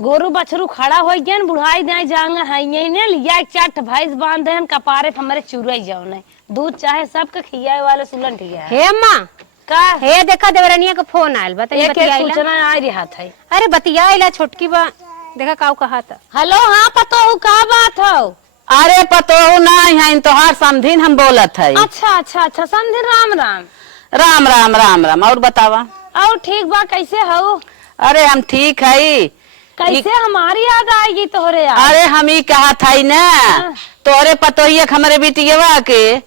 गोरू बछरू खड़ा हो गया बुढ़ाई नहीं जाएंगे है ने लिया एक चाट भैंस बांध दे कपारे हमारे चुरई जाओ नहीं दूध चाहे सबके खियाए वाले सुलन ठिया हे अम्मा का हे देखा देवरनिया का फोन आयल बताइए एक एक सूचना आ रहा था। अरे बतियाइला छोटकी बा देखा काऊ कहा था। हेलो हाँ पतो का बात हो। अरे पतो नहीं है तोहार समझीन हम बोलत है। अच्छा अच्छा अच्छा समझे राम राम राम राम राम राम और बतावा। और ठीक बा कैसे हो। अरे हम ठीक है। कैसे हमारी याद आएगी तोहरे याद। अरे हम ही कहा था ना तोरे पतोहिया हमारे बिटिया के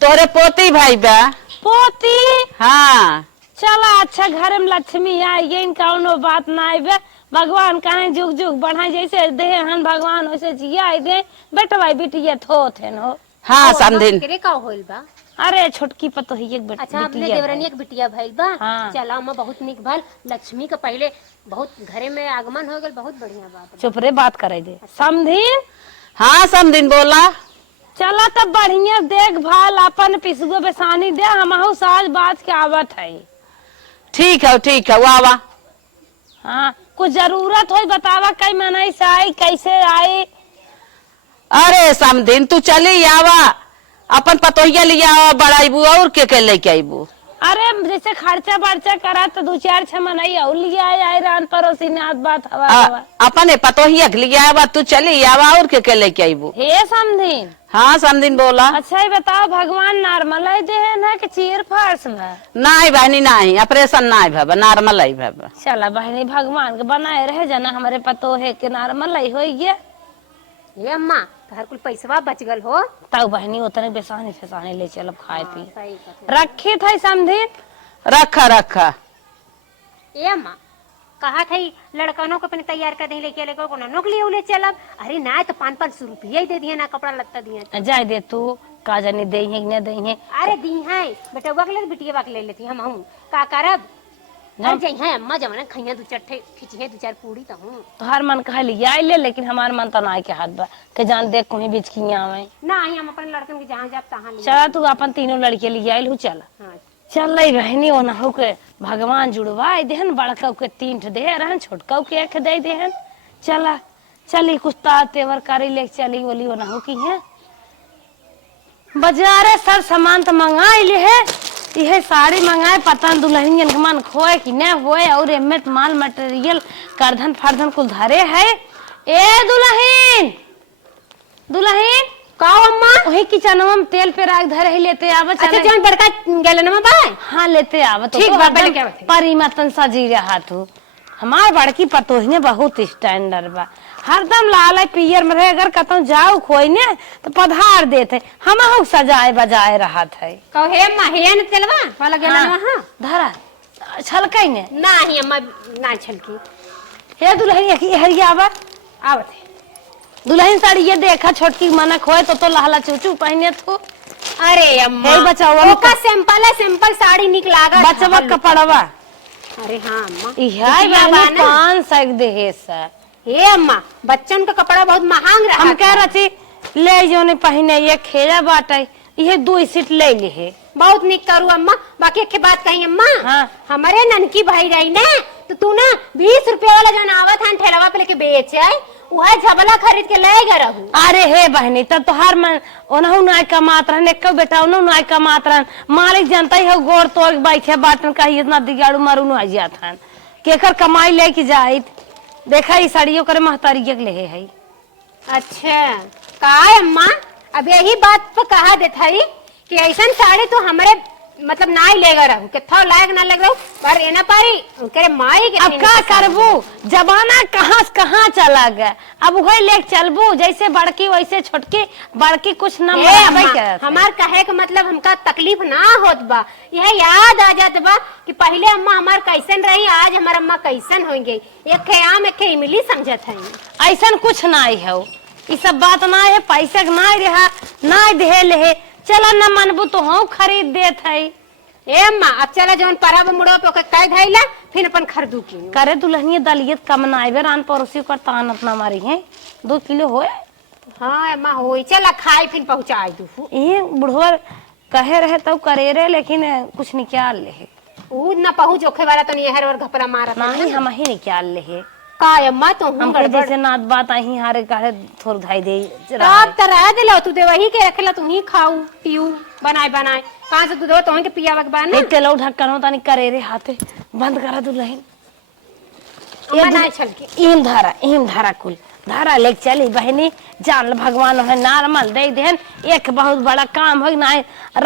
तोरे पोती भाई बा पोती। हाँ चला अच्छा घर में लक्ष्मी आई इनका बात ना आई भगवान कहे जुग जुग बढ़ाई जैसे दे हन भगवान वैसे जिया दे बेटा भाई बिटिया थो थे नो। हाँ समझिन करे का होइल बा। अरे छोटकी पतो ही एक बेटा। अच्छा अपने देवरनिया के बिटिया भइल बा। हाँ। चला अम्मा बहुत निक भल लक्ष्मी का पहले बहुत घरे में आगमन हो गल बहुत बढ़िया बात। चुप रे बात करे दे समझीन। हाँ समझिन बोला। चला तब बढ़िया देखभाल अपन पिसगो बेसानी दे हम साज बात के आवत है। ठीक है वाह। हाँ कुछ जरूरत हो बतावा कई मनाई से आई कैसे आई। अरे समझिन तू चली आवा अपन पतोहिया लिया बड़ाईबू और के लेके आईबू। अरे जैसे खर्चा बर्चा करा तो 2-4 मनाई और लिया आए रान पड़ोसी ने बात हवा अपने पतोहिया लिया आवा तू चली आवा और के लेके आईबू। हे समझीन। हाँ समझिन बोला। अच्छा ही बताओ भगवान नॉर्मल है दे है ना कि चीर फार्स में। नहीं बहनी नहीं ऑपरेशन नहीं भब नॉर्मल ही भब। चला बहनी भगवान के बनाए रहे जना हमारे पतो है कि नॉर्मल ही हो गया। ये अम्मा तोहर कुल पैसवा बच गल हो तब बहनी उतने बेसानी फेसानी ले चलब खाए पी सही रखी थे समझी रखा। ये अम्मा कहा था लड़कनों को अपने तैयार कर दे लेके लेकर कोनो नौकरी उले चलब। अरे ना तो 500 रुपया ही दे दिए ना कपड़ा लत्ता दिए जाए दे तू का जानी दे है न दे है। अरे दी है बेटा वकले बिटिया वक ले लेती हम हूं का करब जई है अम्मा जमाना खैया 2-4 खिचिए 2-4 पूड़ी तो हूं तो हर मन कह लिया ले लेकिन हमार मन तो ना के हाथ बा के जान देख कोई बीच की आवे ना ही हम अपन लड़कन के जहां जाब तहां ले चला तू अपन तीनों लड़के ले आइल हूं चल। हां चल रही बहनी ओना हो के भगवान जुड़वाई देहन बड़का के 3 दे रहन छोटका के 1 दे देहन। चला चली कुछ तेवर करे ले चली बोली ओना हो की है बाजारे सब सामान तो मंगाई ले है यह साड़ी मंगाए पता दुल्हन के मन खोए कि न होए और एमें माल मटेरियल करधन फरधन कुल धरे है। ए दुल्हन का अम्मा वही किचनवा में तेल पे राख धरे ही लेते आवत। अच्छा जौन बड़का गैलन बा हाँ लेते आवत ठीक बा पहले क्या बात है परिमतन सजी रहा तू हमार बड़की पतोहिया बहुत स्टैंडर्ड बा हरदम लाल पियर में रहे अगर कतौ जाओ खोई ने तो पधार देते हम सजाए बजाए रहा थे। कहो हे अम्मा हे न तेलवा वाला गैलन हां धरा छलकई ने ना ही अम्मा ना छलकी। हे दुल्हन की हरिया आवत दुल्हन साड़ी ये देखा छोटकी मनक होए तो लहला चूचू पहने तू। अरे अम्मा हे बचावा ओका सिंपल साड़ी निक लागत बचवा कपड़वा। अरे हां अम्मा इहा 500 दे से हे अम्मा बच्चन का कपड़ा बहुत महंग रहा हम कह रही ले जो ने पहने ये खेजा बाटे ये 2 सीट ले ली है बहुत निक करू अम्मा। बाकी एक बात कही अम्मा हाँ। हमारे ननकी भाई रही ना तो तू ना 20 रुपया वाला जो आवत है ठेलावा पे लेके बेच है वह झबला खरीद के ले गए रहू। अरे हे बहनी तब तो हर मन ओनहु नाय कमात रहन एक बेटा ओनहु नाय कमात रहन मालिक जानता ही हो गोर तोड़ बैठे बाटन का इतना दिगाड़ू मारू न आ जात हन केकर कमाई ले के जाइत देखा ई साड़ियों करे महतारी के ले है। अच्छा का अम्मा अब यही बात पे कहा देता है कि ऐसा साड़ी तो हमारे मतलब ना ही लेगा रहू के थो लायक ना लग रहू पर एना पारी करे माई के अब का करबू जमाना कहां चला गया अब वही ले चलबू जैसे बड़की वैसे छोटकी बड़की कुछ ना हमार कहे का मतलब हमका तकलीफ ना होत बा यह याद आ जात बा कि पहले अम्मा हमार कैसन रही आज हमार अम्मा कैसन होंगे एक आम एक इमली समझत है। ऐसा कुछ ना है ये सब बात ना है पैसा ना रहा ना दे ले चला न मनबू तो हम खरीद देत है। ए अम्मा अब चला जौन परब मुड़ो पे कह धैला फिर अपन खरीदू की करे दुल्हनिया दलियत कम ना आवे रान पड़ोसी कर तान अपना मारी है 2 किलो होए। हां अम्मा होई चला खाई फिर पहुंचाई दू ये बुढ़वर कहे रहे तो करे रे लेकिन कुछ निकाल ले ऊ ना पहुंच ओखे वाला तो नहीं हर और घपरा मारत नहीं हम ही निकाल ले का अम्मा तो हूं हमको गड़बड़ जैसे नात बात आई हारे काहे थोड़ धाई दे आप तो रह दिलो तू दे वही के रखेला तू ही खाऊ पीऊ बनाए बनाए कहां से दूध तो के पियावा के बाना तेलो ढक्कन होता नहीं करे रे हाथे बंद करा दुल्हन अम्मा ना छल के इम धारा कुल धारा ले चली बहनी जान भगवान है नॉर्मल दे देन एक बहुत बड़ा काम हो ना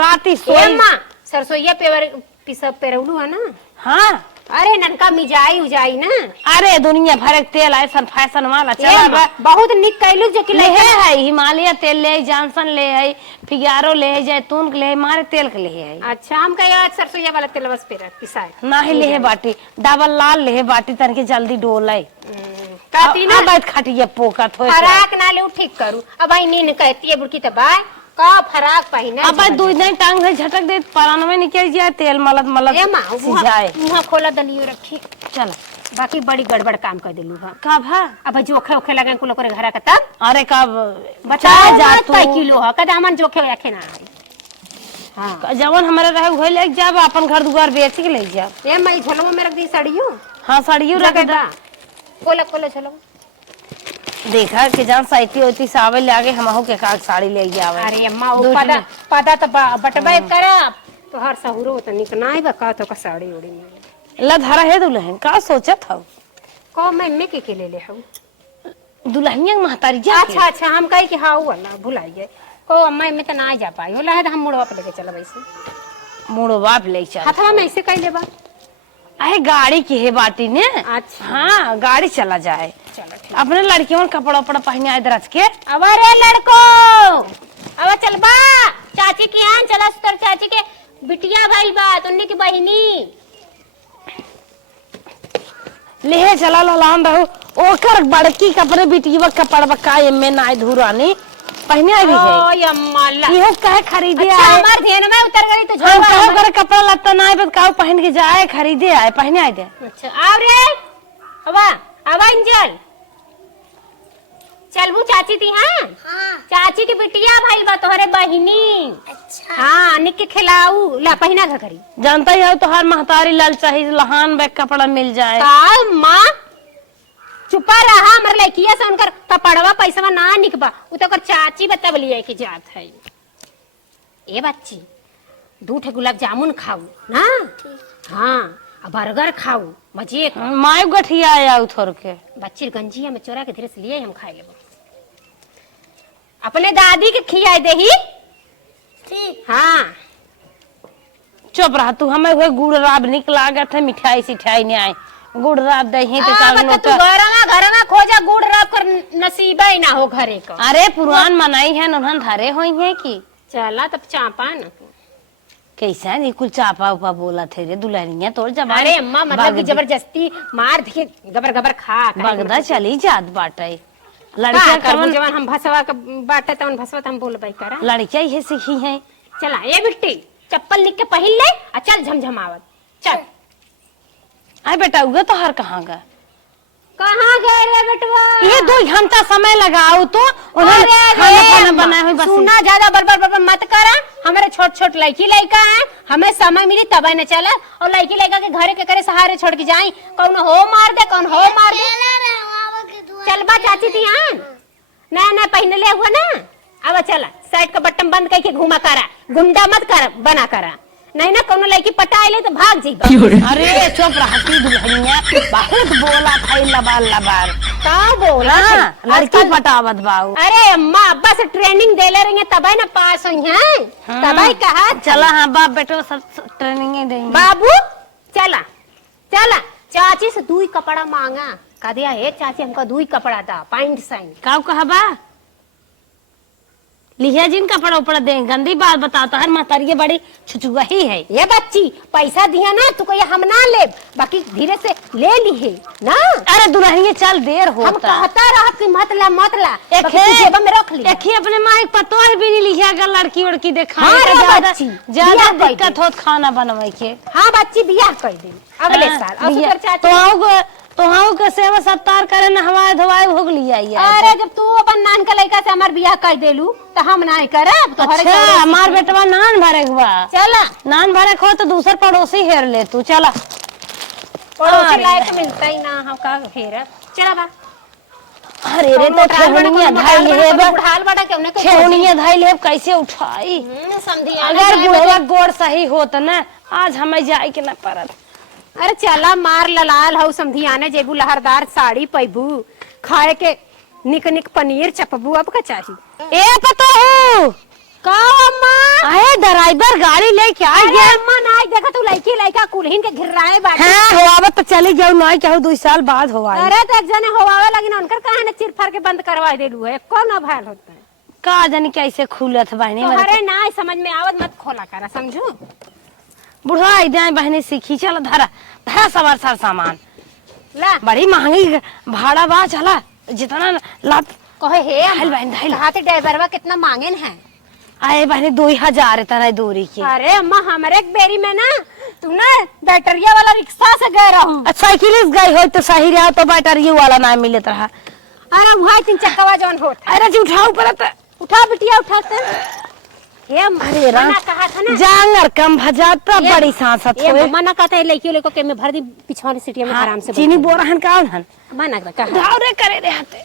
राती ए सोई अम्मा सरसोईया पेवर पिसब पेरौलू है ना हाँ अरे ननका मिजाई उजाई ना अरे दुनिया भर के तेल ऐसा फैशन वाला ए चला अम्मा, बहुत निक कैलू जो कि ले लइका है हिमालय तेल ले जॉनसन ले है फिगारो ले है जैतून के ले है मारे तेल के ले है अच्छा हम कहे आज सरसोईया वाला तेल बस पेरा पिसाए नाही ले है बाटी डबल लाल ले है बाटी तन के जल्दी डोले कहती ना बैठ खटिए पोका थोए फराक ना ले ठीक करू अब आई नीन कहती है बुड़की तबाय का फराक पहिना अब दूध नहीं टांग से झटक दे परान में निकल जाए तेल मलत मलत ए मां सिजाए मुंह खोला दलियो रखी चल बाकी बड़ी गड़बड़ काम कर दिलू हां का भा अब जोखे ओखे लगे कुल करे घरा का तब अरे का बता जा तू किलो ह कदा मन जोखे रखे ना हां जवन हमारे रहे हुए ले जाब अपन घर दुआर बेच के ले जा ए मई झोलवा में रख दी साड़ियो हां साड़ियों रख दे खोला खोला चलो देखा कि जान साइती होती सावे ले आगे हमहु के काग साड़ी ले आवे अरे अम्मा वो पदा पदा तो बटबे करा तो हर सहुरो तो निक नाई बका तो का साड़ी उड़ी में ला धरा है दुल्हन का सोचत हौ को मैं के ले हूं दुल्हनिया महतारी जा अच्छा अच्छा हम कहे कि हाउ वाला भुलाई गए को अम्मा में तो ना जा पाई होला है तो हम मुड़वा पे लेके चलब ऐसे मुड़ो बाप ले चल हाथवा में ऐसे कह लेबा अरे गाड़ी की है बाटी ने अच्छा हाँ गाड़ी चला जाए चलो ठीक अपने लड़कियों में कपड़ा उपड़ा पहने आए रच के अब रे लड़को अब चल बा चाची के यहाँ चला सुतर चाची के बिटिया भाई बा तुन्नी की बहिनी ले चला ललान रहू ओकर बड़की कपड़े बिटिया कपड़ा का एमे नाय धुरानी पहने आई भी है ओ अम्मा ला ये कहे खरीदे अच्छा आए हमार ध्यान में उतर गई तो हम झोला कहो करे कपड़ा लत्ता नाय बस काऊ पहन के जाए खरीदे आए पहने आए दे अच्छा आओ रे अबा अबा इंजल चलबू चाची थी हाँ चाची की बिटिया भाई बा तोहरे बहिनी अच्छा हाँ निक के खिलाऊ ला पहिना का करी जानता ही हो तो हर महतारी लाल चाहिए लहान बैग कपड़ा मिल जाए का माँ चुपा रहा हमर लड़किया से उनकर कपड़वा पैसा ना निकबा उ तो कर चाची बतब लिए कि जात है ए बच्ची 2 गुलाब जामुन खाऊ ना हाँ बर्गर खाऊ मजे माय गठिया आया उथर के बच्ची गंजिया में चोरा के धीरे से लिए हम खाए लेबो अपने दादी के खियाए देही ठीक हाँ चुप रहा तू हमें हुए गुड़ राब निक लागत है मिठाई सिठाई ने आए गुड़ राब दही तो बता तू घर में खोजा गुड़ राब कर नसीबा ही ना हो घरे का अरे पुरान मनाई है उन्हन धरे हुई है कि चला तब चापा ना कैसा नहीं कुल चापा उपा बोला थे रे दुल्हनिया तोड़ जब अरे अम्मा मतलब कि जबरदस्ती मार दिए गबर गबर खा बगदा चली जात बाटे लड़किया लड़किया कर जवान हम भसवा के बाटे तवन भसवा हम बोलबई करा लड़किया ये सीखी है चला ए बिट्टी चप्पल निक के पहिन ले आ चल झमझमावत चल अरे बेटा उगे तो हर कहाँ का कहाँ गए रे बेटवा ये 2 घंटा समय लगाओ तो उन्हें खाना खाना बनाए हुए बस सुना ज्यादा बरबर बरबर मत करा हमारे छोट छोट लड़की लड़का है हमें समय मिली तब न चला और लड़की लड़का के घरे के करे सहारे छोड़ के जाई कौन हो मार दे कौन हो मार दे चल बा चाची थी हाँ नया नया पहन ले हुआ ना अब चला साइड का बटन बंद करके घुमा करा गुंडा मत कर बना करा नहीं ना कौन लड़की पटा ले तो भाग जीबा अरे चुप रहा तू दुल्हनिया बहुत बोला था लबार लबार का बोला लड़की पटावत बाऊ अरे अम्मा अब्बा से ट्रेनिंग दे ले रही है तब ना पास हुई है तब कहा चला हाँ बाप बेटो सब ट्रेनिंग देंगे बाबू चला चला चाची से 2 कपड़ा मांगा कह दिया हे चाची हमको 2 कपड़ा था पैंट साइन का कहा बा लिया जिन कपड़ा उपड़ा दे गंदी बात बताता हर महतारी बड़ी छुचुआ ही है ये बच्ची पैसा दिया ना तू को हम ना ले बाकी धीरे से ले ली है ना अरे दुल्हनिया चल देर हम होता कहता रहा कि मत ला एक जेब में रख ली एक ही अपने माँ एक पतो भी नहीं लिया अगर लड़की उड़की देखा हाँ रे ज्यादा बच्ची, ज्यादा बियाह कर दिक्कत होत खाना बनवाई के हाँ बच्ची बियाह कर दे अगले साल और सुपर चाची तो हाँ के सेवा सत्कार करे न हवाए धवाए भोग लिया अरे जब तू अपन नान का लड़का से हमार बियाह कर देलू तो हम नहीं करब तो अच्छा हमार बेटवा नान भरे हुआ चला नान भरे खो तो दूसर पड़ोसी हेर ले तू चला पड़ोसी लायक मिलता ही ना हम का हेर चला बा अरे रे तो छेवनिया धाई ले बा बुढ़ाल बड़ा क्यों ना छेवनिया धाई ले कैसे उठाई। समझी अगर बुढ़वा गोड़ सही होत ना आज हमें जाए के ना पड़त। अरे चला मार ललाल हऊ समझी आने जेबू लहरदार साड़ी पैबू खाए के निक निक पनीर चपबू अब का चाहिए। ए पता हो का अम्मा आए ड्राइवर गाड़ी लेके आ अरे गया। अम्मा नाई देखा तू लड़की लड़का कुलहीन के घिर्राए बाटे। हाँ होवा तो चली जाऊ ना क्या 2 साल बाद होवा। अरे तो एक जने होवावे लगी ना उनकर काहे ना चिर फाड़ के बंद करवा देलू है कौन भाल होता है का जानी कैसे खुलत बहनी मेरे अरे ना समझ में आवत मत खोला करा समझू। बुढ़वा इधर बहनी सीखी चल धरा धरा सवार सार सामान ला बड़ी महंगी भाड़ा बा चला जितना लात कहे हे धाइल बहन धाइल हाथ ड्राइवरवा कितना मांगेन है। आए बहनी 2000 इतना दूरी के। अरे अम्मा हमारे एक बेरी में ना तू ना बैटरिया वाला रिक्शा से गए रहूं। अच्छा साइकिल गई हो तो सही रहा तो बैटरी वाला ना मिलत रहा। अरे वहाँ 3 चक्का जौन होत अरे जी उठाओ परत उठा बिटिया उठाते हे अरे राम मना कहा था ना जांगर कम भजाता बड़ी सांसत ये होए। मना कहता है लड़की लोग को के में भर दी पिछवाड़ी सीटिया में आराम से चीनी बोरहन काउन हन मना कहा धावरे करे रे हाथे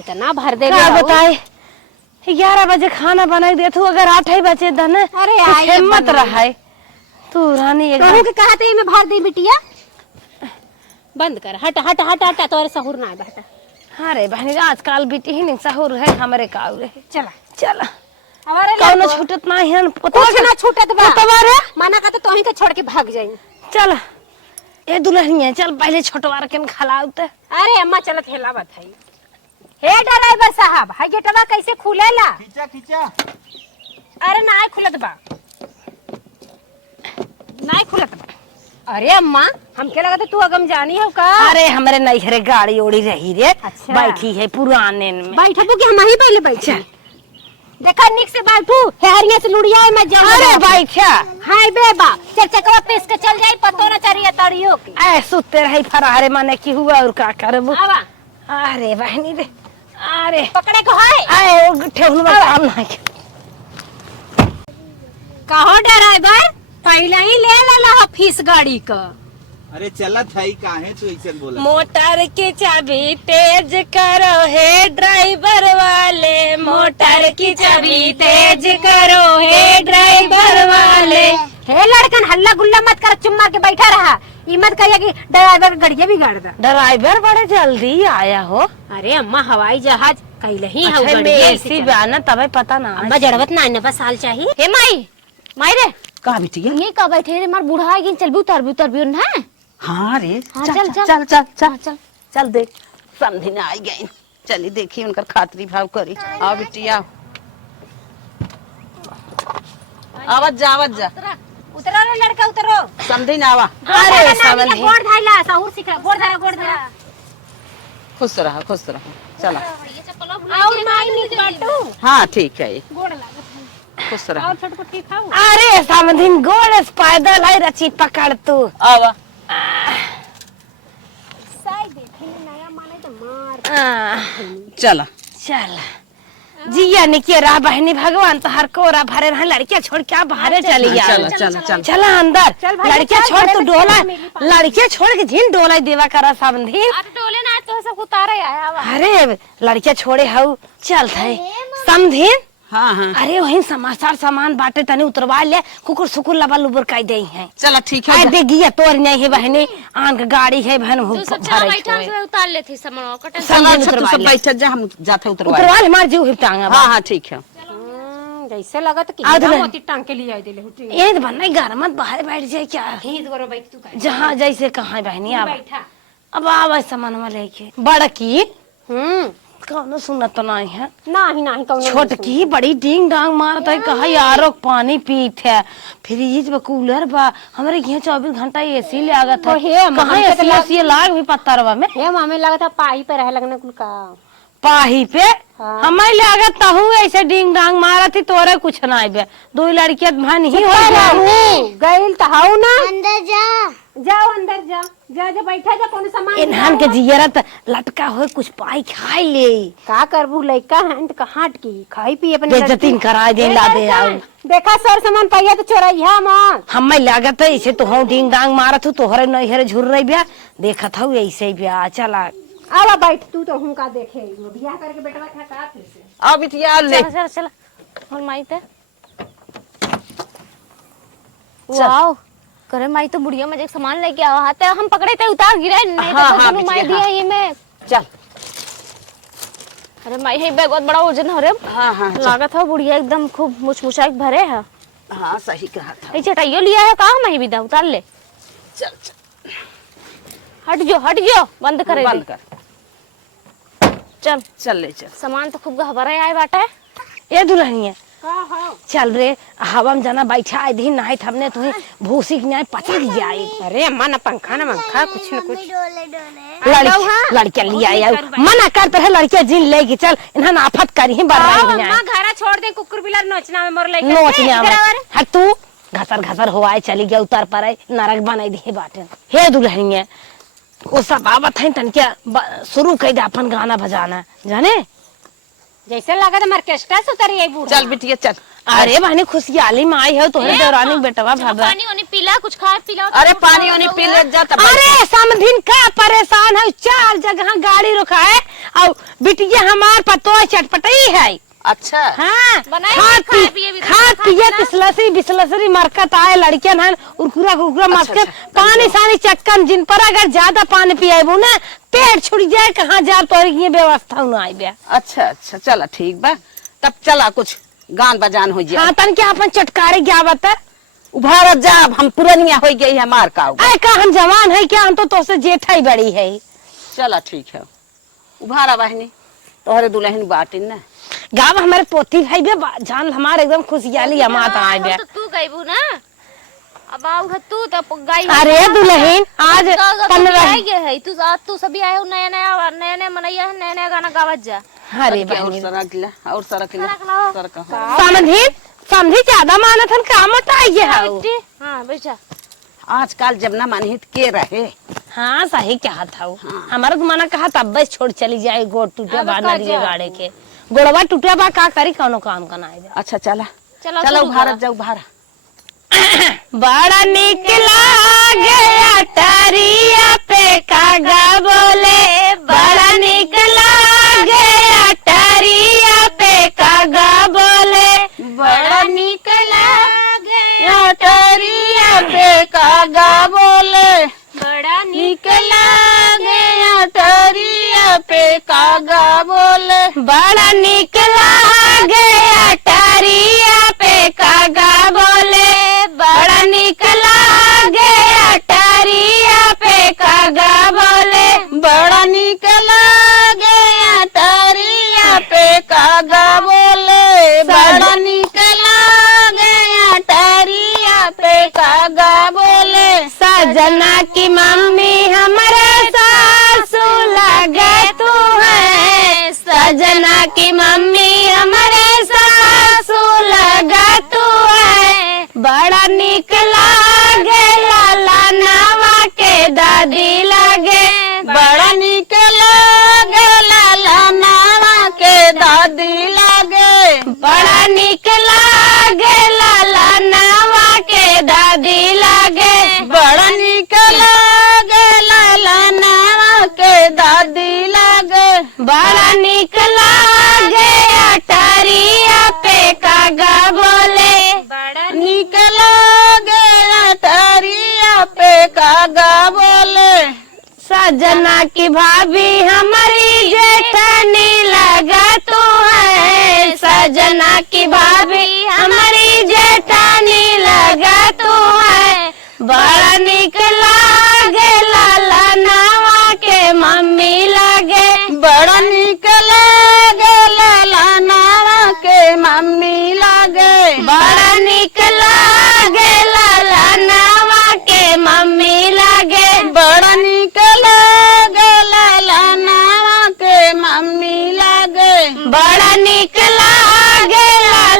इतना भर दे क्या बताए 11 बजे खाना बनाई दे तू अगर 8 ही बजे दन अरे तो आई हिम्मत रहा तू रानी एक कहूं के कहते है मैं भर दे बिटिया बंद कर हट हट हट हट तोरे सहूर ना बेटा। अरे बहनी आजकल बेटी ही नहीं सहूर है हमारे काउ रे चला चला हमारे कौन छूटत ना है कुछ ना छूटत बा तुम्हारे मना कहते तो ही के छोड़ के भाग जाई। चल ए दुल्हनिया चल पहले छोटवार के खिलाउते। अरे अम्मा चलत हेला बताई हे ड्राइवर साहब हाय गेटवा कैसे खुलेला खींचा खींचा अरे नाय खुलत बा नाय खुलत बा। अरे अम्मा हमके लगा तू अगम जानी हो का। अरे हमारे नैहरे गाड़ी ओड़ी रही रे अच्छा। बैठी है पुराने में बैठबू कि हम ही पहले बैठे देखा निक से बैठू हेहरिया से लुड़िया मैं जाऊं। अरे बैठा हाय बेबा चल चकवा पेस के चल जाई पतो ना चरिया तड़ियो की ऐ सुते रही फरारे माने की हुआ और का करबू। आवा अरे बहनी रे अरे पकड़े को है आए वो ठेहुन में काम ना कहो ड्राइवर पहले ही ले ला फीस गाड़ी का। अरे चला थाई काहे तू ऐसे बोला मोटर की चाबी तेज करो हे ड्राइवर वाले मोटर की चाबी तेज करो हे ड्राइवर वाले। हे लड़कन हल्ला गुल्ला मत कर चुप मार के बैठा रहा ई मत कहिए कि ड्राइवर गड़िया बिगाड़ दा। ड्राइवर बड़े जल्दी आया हो। अरे अम्मा हवाई जहाज कइले ही हौ अच्छा, गड़िया ऐसी बयाना तबे पता ना। अम्मा जड़वत ना न बस साल चाहिए। हे माई माई रे का बिटिया ये का बैठे रे मार बूढ़ा आगे चल उतर ना। हाँ रे हाँ, चल चल, चल चल चल चल चल देख समझी ना आई गई चली देखी उनकर खातरी भाव करी। आओ बिटिया आवत जा उतरो रे लड़का उतरो। समझी ना आवा। अरे समझी गोड़ धाइला सहूर सिखा गोड़ धरा खुश रहा चला और माई निक बाटू हाँ ठीक है गोड़ लागत खुश रहा। और छोटपुटी खाऊ। अरे समझिन गोड़ से पैदल है रची पकड़ तू आवा साई देखे नया माने तो मार चला चल जिया निके रहा बहनी भगवान तो हर कोरा भरे रहा लड़कियां छोड़ के बाहर चली जा। चल चला अंदर चल भाई, लड़कियां चल, छोड़ घरे तू में डोला चल, मिली पानी। लड़कियां छोड़ के झीन डोला देवा करा समझी। आप टोले ना तो सब उतारे आया वा। अरे लड़कियां छोड़े हऊ चल थे समझी। हाँ हाँ अरे वही समाचार सामान बाटे तने उतरवा ले कुकुर सुकुर लबा लुबर काई दे हैं। चला ठीक आए है देगिया तोर नहीं है बहनी आन के गाड़ी है बहन हो उतार लेते सब बैठ जा हम जाते उतरवा उतरवा ले मार जीव हिपटांगा हाँ हाँ ठीक है जैसे लगत कि आधे में। मोती टांग के लिए आई देले हुटी ये तो बनना घर मत बाहर बैठ जाए क्या हिंद करो बैठ तू का जहाँ जैसे कहाँ बहनी अब बैठा अब आवा सामान लेके बड़की कौनो सुनत तो नहीं है नाही कौन छोटकी बड़ी डिंग डांग मारत है कहा यारो पानी पीत है फ्रिज बा कूलर बा हमारे यहाँ 24 घंटा एसी लागत ओ हे, है कहाँ हमके तो एसी लाग भी पत्थरवा में हे मामे लगा था पाई पे रह लगने कुल का पाही पे हाँ। हमें लागत तहु ऐसे डिंग डांग मारत थी तोरे कुछ ना बे 2 लड़कियां भान ही हो गइल त हाउ ना अंदर जा जाओ अंदर जा जा जा बैठा जा कौन सामान इन्हान के जियरत लटका हो कुछ पाई खाई ले का करबू लइका हैं तो कहाँ की खाई पी अपने बेइज्जती करा दे ला दे आओ देखा सर सामान पाइया तो चोरैया मत हमें लागत है इसे तो हम डिंग डांग मारत हूँ तोहरे नहीं हरे झुर रही बिया देखत हूँ ऐसे ही बिया चला आवा बैठ तू तो हुनका देखे बियाह करके बेटवा खा थे से अब इतिया ले चल चल और माई ते वाओ करे माई तो बुढ़िया में एक सामान लेके आवा हाथे हम पकड़े थे उतार गिरे नहीं हाँ, तो हाँ, दोनों माई बिटिया, दिया ये में चल। अरे माई है बैग बहुत बड़ा वजन हो रे हाँ हाँ चल। लागत है बुढ़िया एकदम खूब मुचमुचा के भरे है हाँ सही कहा था। ये चटाइयो लिया है कहाँ माई विदा उतार ले चल चल हट जो बंद करे बंद दे। कर चल चल ले चल। सामान तो खूब गहबरा आए बाटे ये दुल्हनिया हाँ हाँ चल रे हवा में जाना बैठा आए दिन नहाए हमने तुम्हें भूसी के न्याय पचक जाए अरे अम्मा ना पंखा ना पंखा कुछ न कुछ लड़कियां ले आए मना करते है लड़कियां जिन लेगी चल इन्हें आफत करी है बर्बाद अम्मा घरा छोड़ दे कुकुर बिलार नोचना में मोर लइका नोचने में हट तू घसर घसर हो आए चली गया उतर पर आए नरक बनाई दी बाटे हे दुल्हनिया वो सब आवत है तन क्या शुरू कर दे अपन गाना बजाना जाने जैसे लगा था ऑर्केस्ट्रा से उतरी आई बूढ़ा चल बिटिया चल। अरे बहनी खुशहाली में आई है तोहरे देवरानी बेटवा भाभी पानी वानी पीला कुछ खा पिला अरे पानी वानी पी ले जा तब। अरे समधिन का परेशान है चार जगह गाड़ी रुका है और बिटिया हमार पतो चटपटी है अच्छा हाँ बनाई खा है, खाए पिए भी तो खा खा पिए ना। तिसलसी बिसलसरी मरकत आए लड़कियां हैं उरकुरा कुकुरा मस्के पानी सानी चक्कन जिन पर अगर ज्यादा पानी पिएबू ना पेट छुड़ जाए कहाँ जा तो ये व्यवस्था न आई बे अच्छा अच्छा चला ठीक बा तब चला कुछ गान बजान हो जाए। हाँ तन क्या अपन चटकारे क्या बता उभार जा हम पुरनिया हो गई है मार का अरे का हम जवान है क्या हम तो से जेठ ही बड़ी है चला ठीक है उभारा बहनी तोहरे दुल्हन बाटिन ना गाँव हमारे पोती भाई बे जान हमारे एकदम खुशहाली हमार आए बे तो तू गईबू ना अब आऊ तू तो गई अरे दुल्हन आज 15 है तू सभी आए हो नया नया मनैया है नया नया गाना गावत जा अरे और बहनी सरक ला और सरक ला सरक लाओ। सरक समझी समझी ज्यादा मानत हन काम आइए बेटी हाँ बेटा आजकल जब ना मनहित के रहे हाँ सही कहा था वो हमारा तो मना कहा तब बस छोड़ चली जाए गोड़ टूटे बा नदिए गाड़े के गोड़वा टूटे बा का करी कौनो काम का ना अच्छा चला चलो चलो शुरू भारत करो। जाओ भारत बड़ा निकला गया टरिया पे कागा बोले बड़ा निकला गया टरिया पे कागा बोले बड़ा निकला गया टरिया पे कागा बोले बड़ा निकला गया टरिया पे कागा बोले बड़ा निकला गया टरिया पे कागा बोले बड़ा निकला गया टरिया पे कागा बोले बड़ा निकला गया टरिया पे कागा बोले बड़ा निकला गया टरिया पे कागा बोले सजना की मम्मी हमारे सासू लगे तू है सजना की मम्मी हमारे सासू लगा तू है बड़ा निकला गया लानावा के दादी लगे बड़ा निकला गया लानावा के दादी लगे बड़ा निकला गया लानावा के दादी लगे बड़ा निकला गया लानावा के दादी लगे बड़ा निकला गया टरिया पे कागा बोले निकला गया टरिया पे कागा बोले सजना की भाभी हमारी जेठानी लगा तू है सजना की भाभी हमारी जेठानी लगा तू है बड़ा निकला गया लानावा के मम्मी लगे बड़ा निकला गया लानावा के मम्मी लगे बड़ा निकला गया लानावा के मम्मी लगे बड़ा निकला गया लानावा के मम्मी लगे बड़ा निकला गया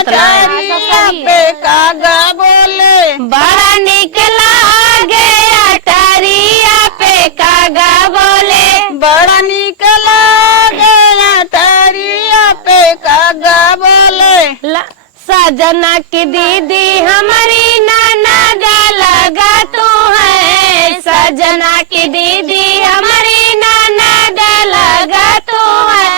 अटरिया पे कागा बोले। बड़ा निक लागे अटरिया पे कागा बोले। बड़ा निक लागे अटरिया पे कागा बोले। सजना की दीदी हमारी नाना लगा तू है। सजना की दीदी हमारी नाना लगा तू है।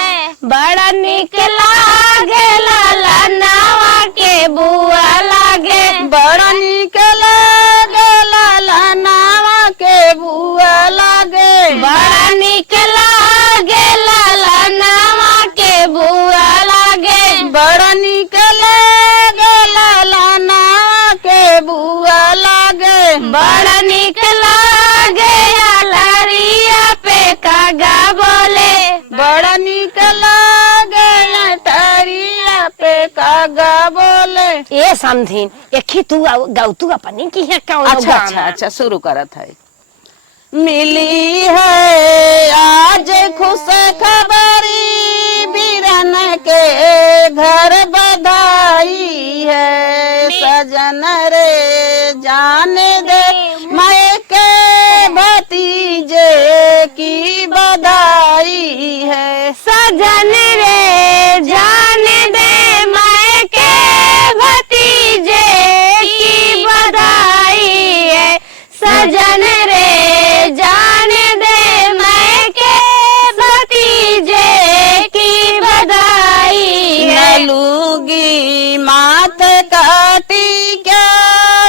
बड़ा निक लागे लाला नावा के बुआ लागे। बड़ा निक लागे लाला नावा के बुआ लागे। बड़ा निक लागे लाला नावा के बुआ लागे। बड़ा निक लागे लाला नावा के बुआ लागे। बड़ा निक लागे लरिया पे कागा बोले। बड़ा निक लागे अटरिया पे कागा बोले। ए समझीन एक तू गौतू अपनी की है कौन अच्छा अच्छा अच्छा शुरू करत है। मिली है आज खुश खबरी बीरन के घर बधाई है। सजन रे जान दे मैं के भतीजे की बधाई है। सजन रे जान दे मैं के भतीजे की बधाई है। सजन रे जान दे मैं के भतीजे की बधाई है। न लूंगी माथ काटी क्या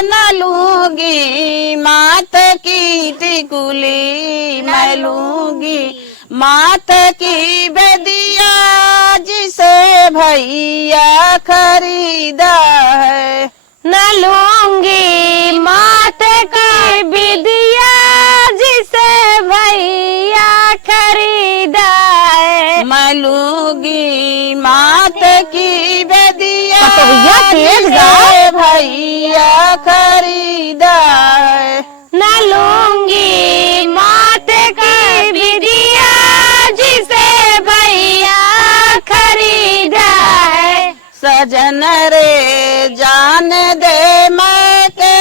न लूंगी माथ की टिकुली। मैं लूंगी माथ की बेदिया जिसे भैया खरीदा है। न लूंगी मात की बिदिया जिसे भैया खरीदा है। मैं लूंगी माथ की बेदिया भैया तेज गा। जिसे भैया खरीदा है। न लूंगी मात की बिदिया जिसे भैया खरीदा है। सजन रे जान दे मैं के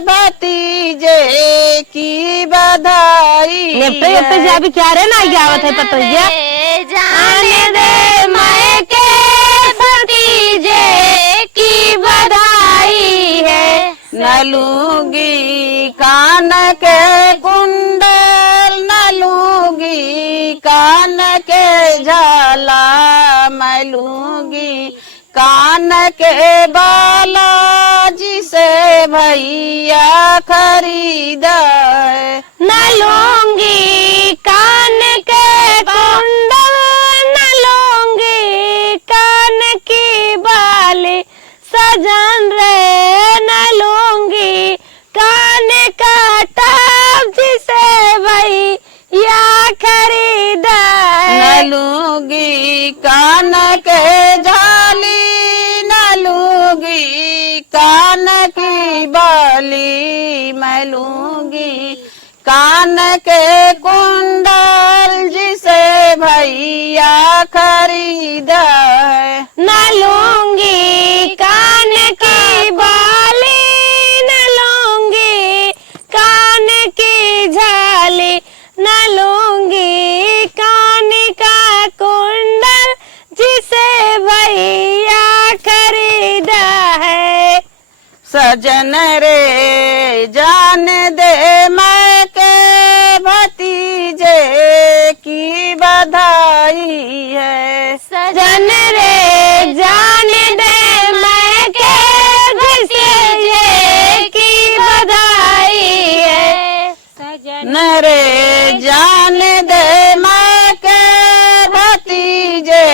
भतीजे की बधाई नेपटे नेपटे जा भी क्या रे ना गावत है तो ये जाने दे मैं के भतीजे की बधाई है। न लूंगी कान के कुंडल न लूंगी कान के झाला। मैं लूंगी कान के बाला जिसे भैया खरीदा है। न लूंगी कान के कुंडल न लूंगी कान की बाली। सजन रे न लूंगी कान का टॉप जिसे भैया खरीदा है। न लूंगी कान के झाली न लूंगी कान की बाली। मैं लूंगी कान के कुंडल जिसे भैया खरीदा है। न लूंगी कान की बाली न लूंगी कान की झाली। न लूंगी कान का कुंडल जिसे भैया खरीदा है। सजन रे जान दे मैं के भतीजे की बधाई है। सजन रे जान दे मैं के भतीजे की बधाई है। सजन रे जान दे मैं के भतीजे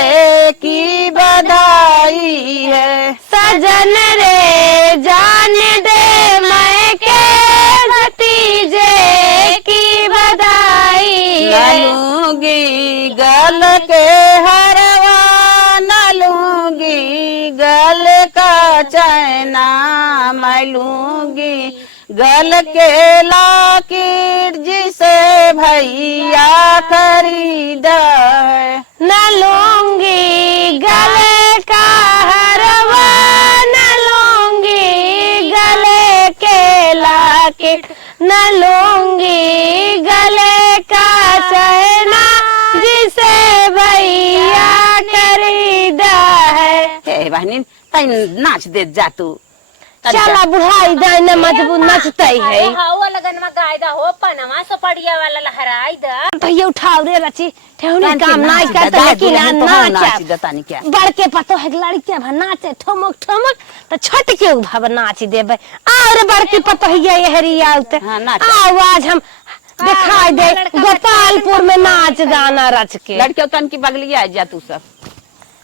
की बधाई है। सजन रे जान दे मैं के भतीजे की बधाई है। न लूंगी गल के हरवा न लूंगी गल का चैना। मैं लूंगी गल के लाकिर जिसे भैया खरीदा है। न लूंगी गले का हरवा लॉकेट न लूंगी गले का चैना जिसे भैया खरीदा है। हे बहनी तई नाच दे जा तू। चला बुढ़ाई दाई न मजबूत नचते है। हाउ लगन में गायदा हो पनवा सपड़िया वाला लहराई दा तो ये उठाव रे रची ठेहुनी तन के काम नाच नाच करते दा, है कि दुल्हन तो नाच नाच देता नहीं क्या। बड़के पतो है लड़के भा नाचे ठमक ठमक तो छोट के भा नाच देबे। और बड़की पतो है ये हरी आउते हाँ, नाच। आओ आज हम दिखाई दे गोपालपुर में नाच गाना रच के। लड़के तन की बगली आ जा तू सब।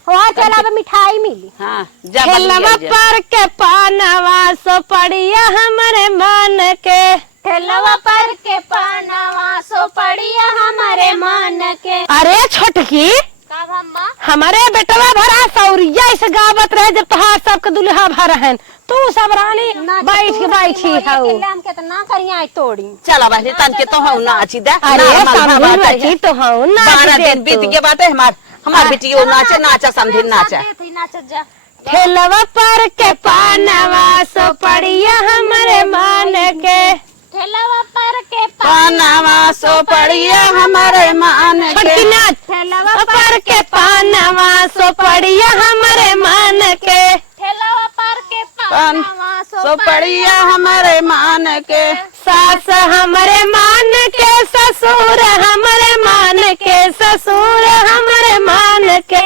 वहाँ चला अब मिठाई मिली। हाँ जा ठेलवा बगली आ जा। पर के पानवा सो पड़िया हमरे मन के ठेलवा पर के पानवा सो पड़िया हमारे मन के। अरे छोटकी का अम्मा हमारे बेटवा भरा सौरिया इस गावत रहे जब तोहार सबके दुल्हा भर हन तू सब रानी बैठ के बैठी हऊ। हम कितना करिया तोड़ी। चला बहनी तन के तो हूँ नाच दे। अरे ना, हमार समझी बात है। रखी तो हूँ नाच 12 दे दिन बीत तू। गए बाटे हमार बेटी यो नाचे नाचा समझी नाचा। नाचत जा ठेलवा पर के पानवा सो पड़िया हमरे मान के ठेलवा पर के पानवा सो पड़िया हमारे मान छोटकी के। नाच ठेलवा पर के पानवा सो पड़िया हमरे मान के ठेलवा पर के पानवा सो पड़िया हमारे मान के। सास हमरे मान के ससुर हमरे मान के ससुर हमरे मान के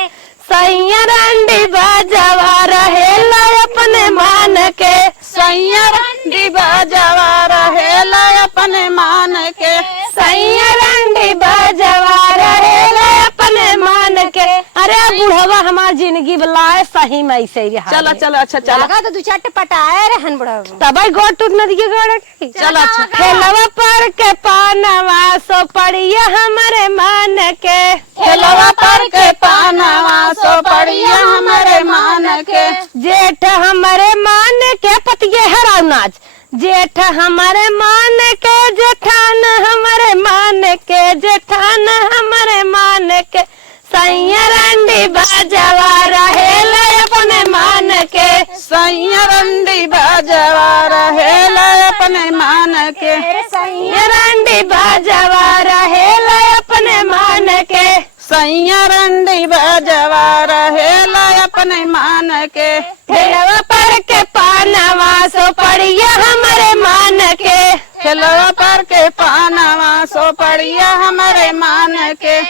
सैया रंडी बाजवा रहेला अपने मान के सैया रंडी बाजवा रहेला अपने मान के। सैया रंडी बाजवा रहेला अपने मान के। अरे बुढ़वा हमार जिंदगी बलाए सही में ऐसे ही रहा। चलो चलो अच्छा चलो लगा तो दू चार पटाए रहन बड़ा। तब गोड़ टूट न दिए गोड़ की। चलो अच्छा। ठेलवा पर के पानवा सो पड़िया हमरे मान के ठेलवा पर के पानवा सो पड़िया हमारे मान के। जेठ हमारे मान के पतिये हराव नाच जेठ हमारे मान के जेठान हमारे मान के जेठान हमारे मान के सैया रंडी बाजवा रहेला अपने मान के सैया रंडी बाजवा रहेला अपने मान के। सैया रंडी बाजवा रहेला अपने मान के सैया रंडी बाजवा रहेला अपने मान के। ठेलवा पर के पानवा सो पड़िया हमरे मान के ठेलवा पर के पानवा सो पड़िया हमारे मान के।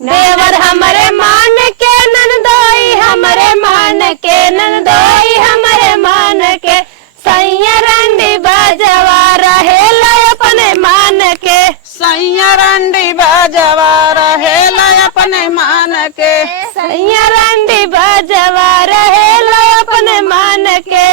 देवर हमरे मान के ननदोई हमरे मान के ननदोई हमरे मान के सैया रंडी बाजवा रहेला अपने मान के सैया रंडी बाजवा रहेला अपने मान के। सैया रंडी बाजवा रहेला अपने मान के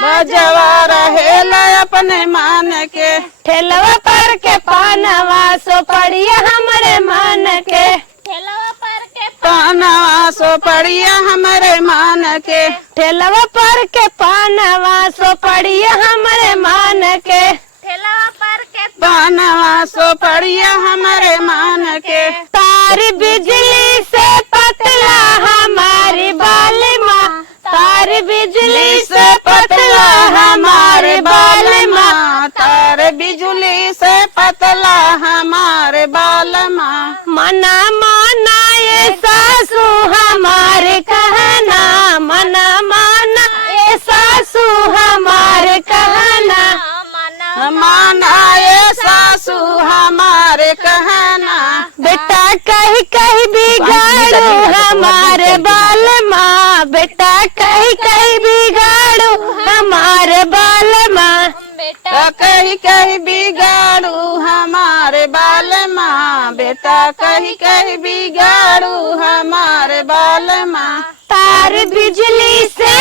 बाजवा रहेला अपने मान के। ठेलवा पर के पानवा सो पड़िया हमरे मान के ठेलवा पर के पानवा सो पड़िया हमारे मान के। ठेलवा पर के पानवा सो पड़िया हमरे मान के ठेलवा पर के पानवा सो पड़िया हमारे मान के। तार बिजली से पतला हमारी बाल माँ तार बिजली से पतला हमारे बाल माँ तार बिजली से पतला हमारे बाल माँ। मना माना ये सासू हमारे कहना मना माना ये सासू हमारे कहना माना ये सासू हमारे कहना। बेटा कहीं कहीं बिगाड़ू हमारे बाल माँ बेटा कहीं कहीं बिगाड़ू हमारे बाल माँ बेटा कहीं कहीं बिगाड़ू हमारे बाल माँ। बेटा कहीं कहीं बिगाड़ू हमारे बाल माँ। तार बिजली से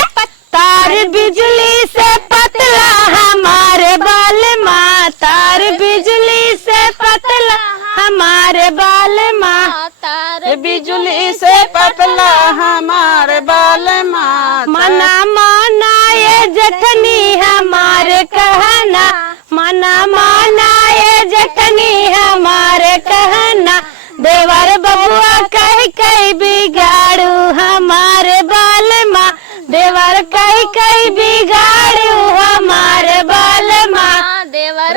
पतला हमारे बाल माँ तार बिजली से पतला हमारे बाल माँ बिजली से पतला हमारे बाल माँ। मना माना ये जठनी हमारे कहना मना माना ये जठनी हमारे कहना देवर बबुआ कहीं कहीं बिगाड़ू हमारे बाल माँ देवर कहीं कहीं बिगाड़ू हमारे बाल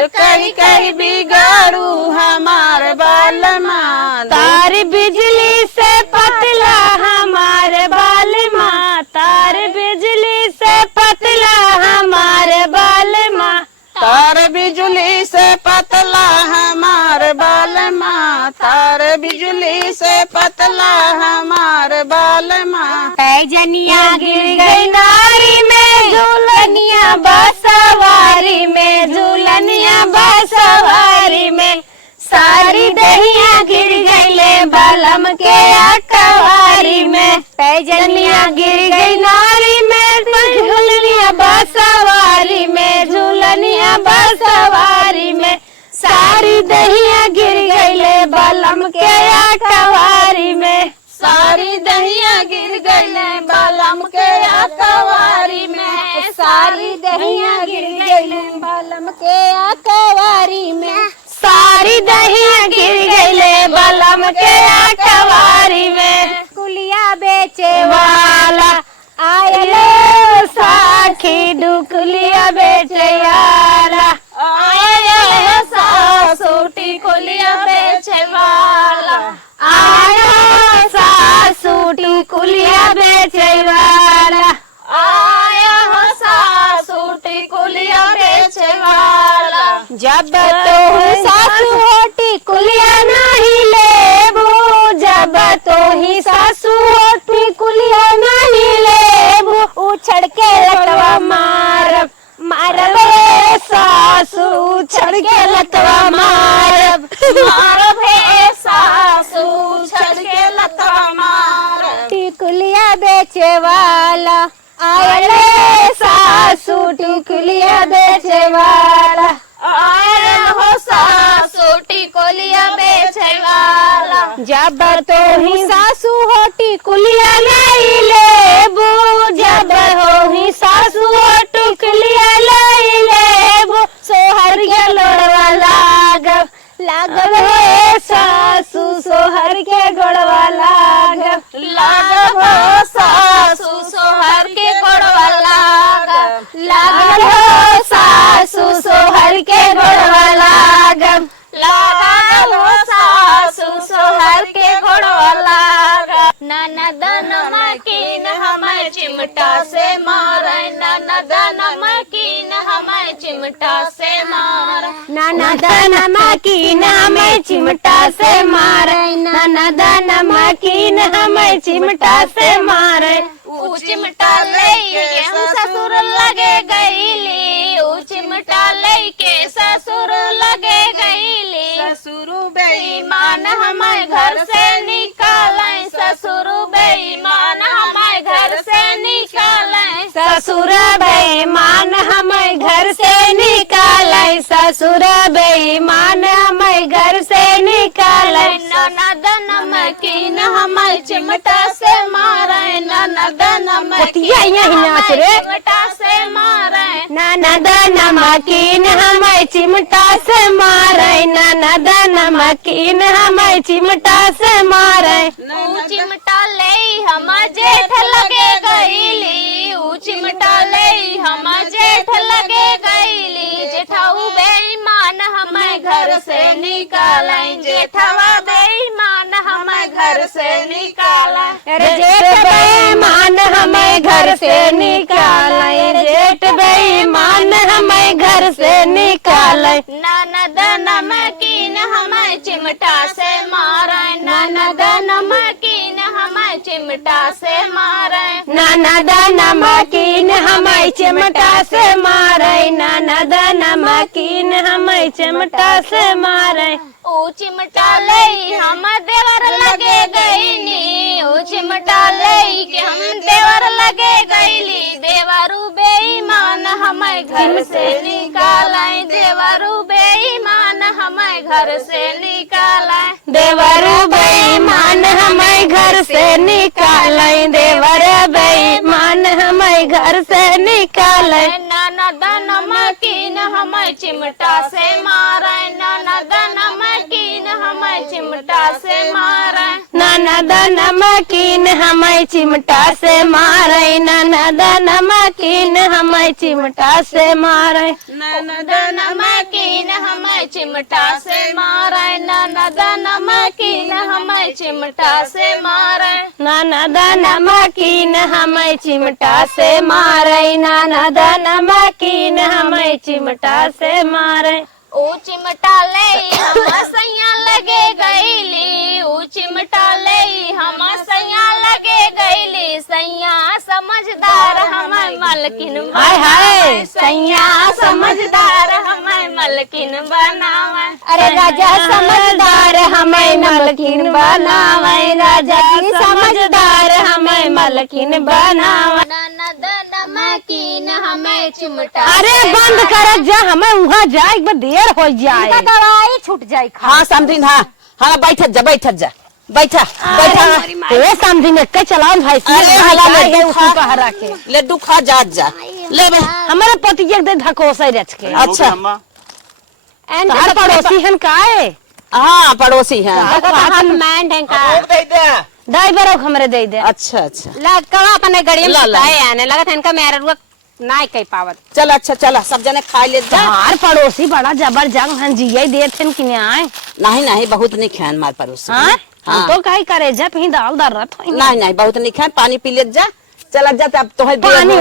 कही कही बिगाड़ू हमार बालमा। तार बिजली से पतला हमारे बालमा, तार बिजली से पतला हमारे बालमा। तार बिजली से पतला हमार बालमा, तार बिजली से पतला हमार बालमा। पैजनिया गिर गई नारी में झूलनिया बसवारी में, झूलनिया बसवारी में। सारी दहिया गिर गईले बलम के अकवारी में। पैजनिया गिर गई नारी में झूलनिया बसवारी में, झूलनिया बसवारी में। सारी दहिया गिर गईले बलम के अकवारी में। सारी दहिया गिर गईले बलम के अकवारी में, सारी दहिया गिर गईले बलम के अकवारी में। सारी दहिया गिर गईले बलम के अकवारी में। कुलिया बेचे वाला आयले साखी डुकुलिया बेचे वाला। आया सासूटी कुलिया बेचे वाला। आया सासूटी कुलिया बेचे वाला। आया हो सासूटी कुलिया बेचे वाला। जब तो सासू होटी कुलिया नहीं लेबू, जब तो ही सासू होटी कुलिया नहीं लेबू। उछड़ के लतवा मारब मारब रे सासू, उछड़ के लतवा मारब मारब हे सासू, छड़ के लता मारब। टिकुलिया बेचे वाला आयले सासू टिकुलिया बेचे वाला। आया हो सासूटी कुलिया बेचे वाला। जब तो ही सासू होटी कुलिया नहीं लेबू, जब हो ही सासू होटी कुलिया नहीं लेबू। सोहर के लोड़वा लागब लागब हे सासू, सोहर के गोड़वा लागब लागब हो सासू, सोहर के गोड़वा लागब। लागब हो सासू, सोहर के गोड़वा लागब। लागब हो सासू, सोहर के गोड़वा लागब। ननद नमकीन हमें चिमटा से मारे, ननद नमकीन हमें चिमटा से मारे। ननद नमकीन हमें चिमटा से मारे, ननद नमकीन हमें चिमटा से मारे। ऊ चिमटा लेके हम ससुर लगे गईली, ऊ चिमटा लेके ससुर लगे गईली। ससुर बेईमान हमें घर से निकालें, ससुर बेईमान हमें घर से निकालें। ससुर बेईमान हमें घर से निकाले, ससुर बेईमान हमें घर से निकाले। ननद नमकीन हमें चिमटा से मारे, ननद पतिया यहाँ ही नाच रे। चिमटा से मारे। ननद नमकीन हमें चिमटा से मारे, ननद नमकीन हमें चिमटा से मारे। ऊ चिमटा ले हम जेठ लगे गईली, ऊ चिमटा ले हम जेठ लगे गईली। जेठाऊ बेईमान हमें घर से निकालें, जेठवा बेईमान हमें घर से निकालें। अरे जेठ बेईमान हमें घर से निकाले, जेठ बेईमान हमें घर से निकाले। ननद नमकीन हमें चिमटा से मारे, ननद नमकीन हमें चिमटा से मारे। ननद नमकीन हमें चिमटा से मारे, ननद नमकीन हमें चिमटा से मारे। ऊ चिमटा ले हम देवर लगे गईली, ऊ चिमटा ले के हम देवर लगे गईली। देवरू बेईमान हमें घर से निकालें, देवरू बेईमान हमें घर से निकालें। देवर बेईमान हमें घर से निकाले, देवर बेईमान हमें घर से निकाले। ननद नमकीन हमें चिमटा से मारे, ननद नमकीन हमें चिमटा से मारे। ननद नमकीन हमें चिमटा से मारे, ननद नमकीन हमें चिमटा से मारे, ननद नमकीन हमें चिमटा से मारे, ननद नमकीन हमें चिमटा से मारे, ननद नमकीन हमें चिमटा से मारे, ननद नमकीन हमें चिमटा से मारे। ऊ चिमटा ले हम सैया लगे गईली, ऊ चिमटा ले हम सैया लगे गईली, सैया समझदार हमें मलकिन हाय हाय सैया समझदार हमें मलकिन बनावे। अरे राजा समझदार हमें मलकिन बनावे, राजा जी समझदार हमें मलकिन बनावे। ननद नमकीन हमें चिमटा अरे बंद कर जा, हमें वहाँ जाए एक बार देर हो जाए। इनका दवाई छूट जाए खा। हाँ समझी हाँ हाँ बैठत जा बैठा बैठा ये समझी में कई चलाओ भाई। अरे हला ले है दुखा उसको कहा रखे। लड्डू खा जात जा ले बे। हमारे पति जी दे धकोसा रच के। अच्छा तार पड़ोसी हन का है? हाँ पड़ोसी है। हम मैंड हैं का। ड्राइवर हमरे दे दे। अच्छा अच्छा लड़का अपने गड़ी में ला, ला। सुताए आने लगा था इनका मेरा रुआ नाई कई पावत। चल अच्छा चला सब जने खा ले जा। तार पड़ोसी बड़ा जबरदस्त हन जिया देते कि नहीं आए। नहीं नहीं बहुत नहीं खान मार पड़ोसी। हाँ हाँ। तो कहीं करे जब ही दाल दर रहा नहीं नहीं बहुत नहीं खान पानी पी ले जा। चला जा अब तो पानी